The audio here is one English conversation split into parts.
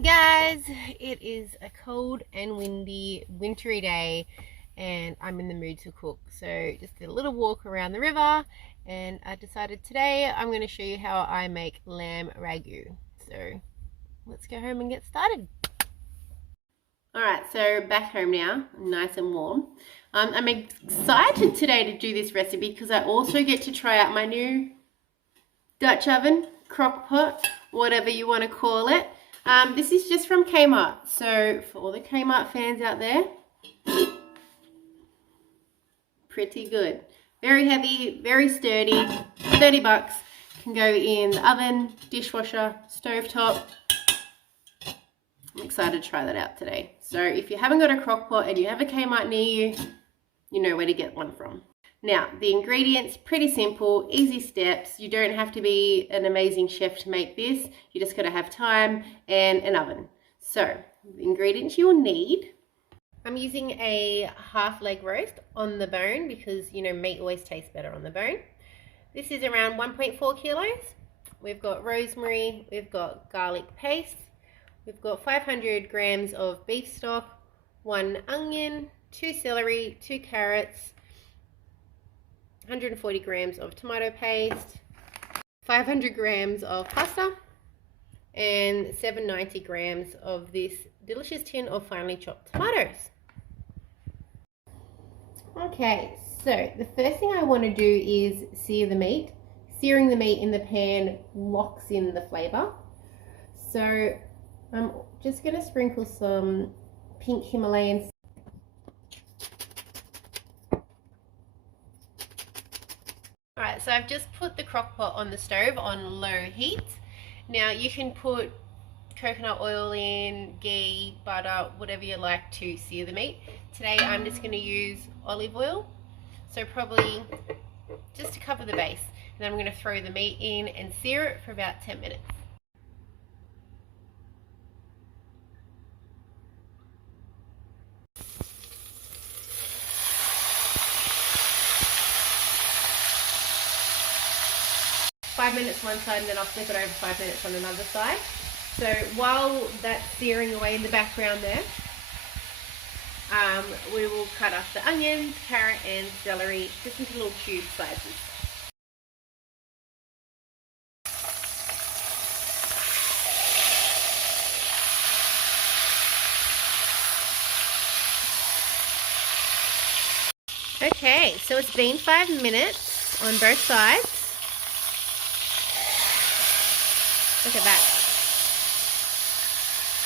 Morning guys, it is a cold and windy wintry day and I'm in the mood to cook, so just did a little walk around the river and I decided today I'm going to show you how I make lamb ragu. So let's go home and get started. Alright, so back home now, nice and warm. I'm excited today to do this recipe because I also get to try out my new Dutch oven, crock pot, whatever you want to call it. This is just from Kmart, so for all the Kmart fans out there, pretty good. Very heavy, very sturdy, 30 bucks. Can go in the oven, dishwasher, stovetop. I'm excited to try that out today. So if you haven't got a crock pot and you have a Kmart near you, you know where to get one from. Now, the ingredients, pretty simple, easy steps. You don't have to be an amazing chef to make this. You just got to have time and an oven. So, the ingredients you'll need. I'm using a half leg roast on the bone because, you know, meat always tastes better on the bone. This is around 1.4 kilos. We've got rosemary, we've got garlic paste, we've got 500 grams of beef stock, 1 onion, 2 celery, 2 carrots, 140 grams of tomato paste, 500 grams of pasta, and 790 grams of this delicious tin of finely chopped tomatoes. Okay, so the first thing I want to do is sear the meat. Searing the meat in the pan locks in the flavor. So I'm just going to sprinkle some pink Himalayan . Alright, so I've just put the crock pot on the stove on low heat. Now you can put coconut oil in, ghee, butter, whatever you like to sear the meat. Today I'm just going to use olive oil, so probably just to cover the base. And then I'm going to throw the meat in and sear it for about 10 minutes. Five minutes one side and then I'll flip it over 5 minutes on another side. So while that's searing away in the background there, we will cut up the onions, carrot and celery just into little cube slices. Okay, so it's been 5 minutes on both sides. Look at that.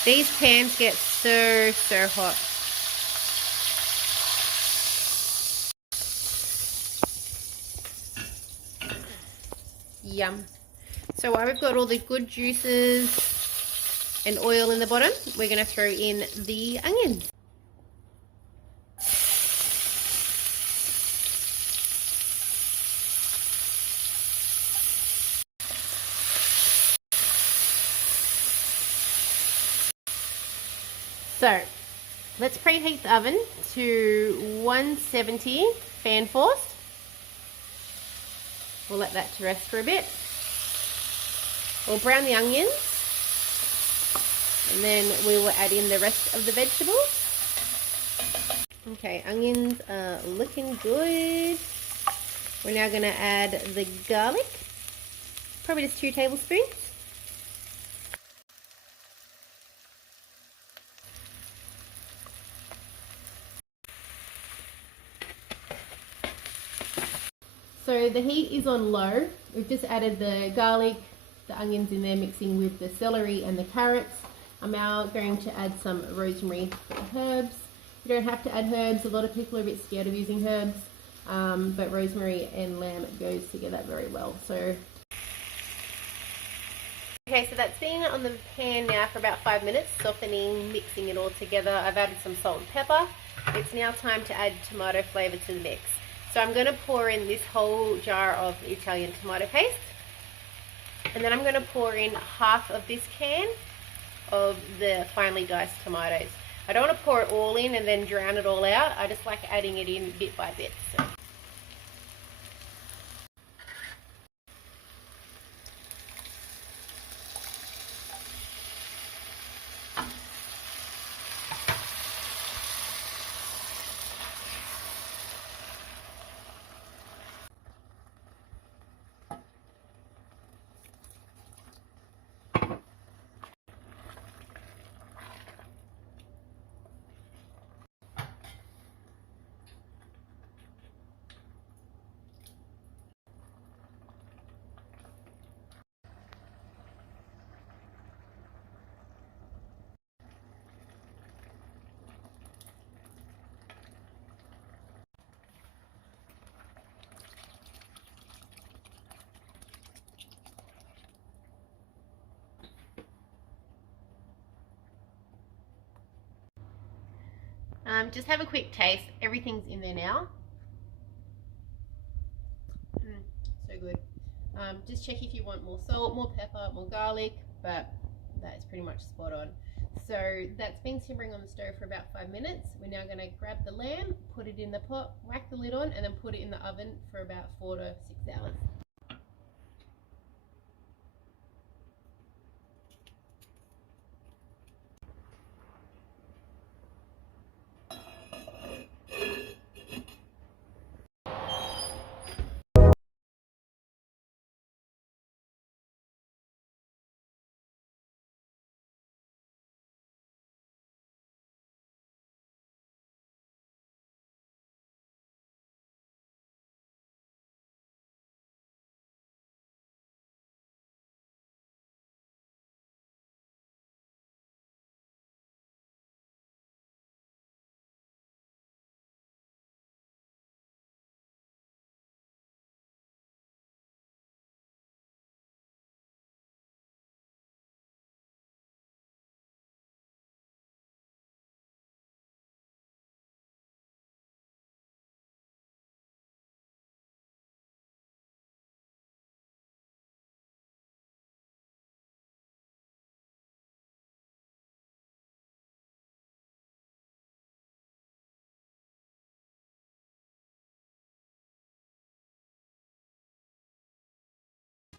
These pans get so hot. Yum. So while we've got all the good juices and oil in the bottom, we're going to throw in the onions. So let's preheat the oven to 170 fan forced. We'll let that to rest for a bit. We'll brown the onions and then we will add in the rest of the vegetables. Okay, onions are looking good. We're now going to add the garlic, probably just 2 tablespoons. So the heat is on low. We've just added the garlic, the onions in there mixing with the celery and the carrots. I'm now going to add some rosemary for the herbs. You don't have to add herbs. A lot of people are a bit scared of using herbs, but rosemary and lamb goes together very well. So okay, so that's been on the pan now for about 5 minutes, softening, mixing it all together. I've added some salt and pepper. It's now time to add tomato flavour to the mix. So I'm going to pour in this whole jar of Italian tomato paste. And then I'm going to pour in half of this can of the finely diced tomatoes. I don't want to pour it all in and then drown it all out. I just like adding it in bit by bit. So. Just have a quick taste. Everything's in there now. So good. Just check if you want more salt, more pepper, more garlic, but that's pretty much spot on. So that's been simmering on the stove for about 5 minutes. We're now going to grab the lamb, put it in the pot, whack the lid on, and then put it in the oven for about 4 to 6 hours.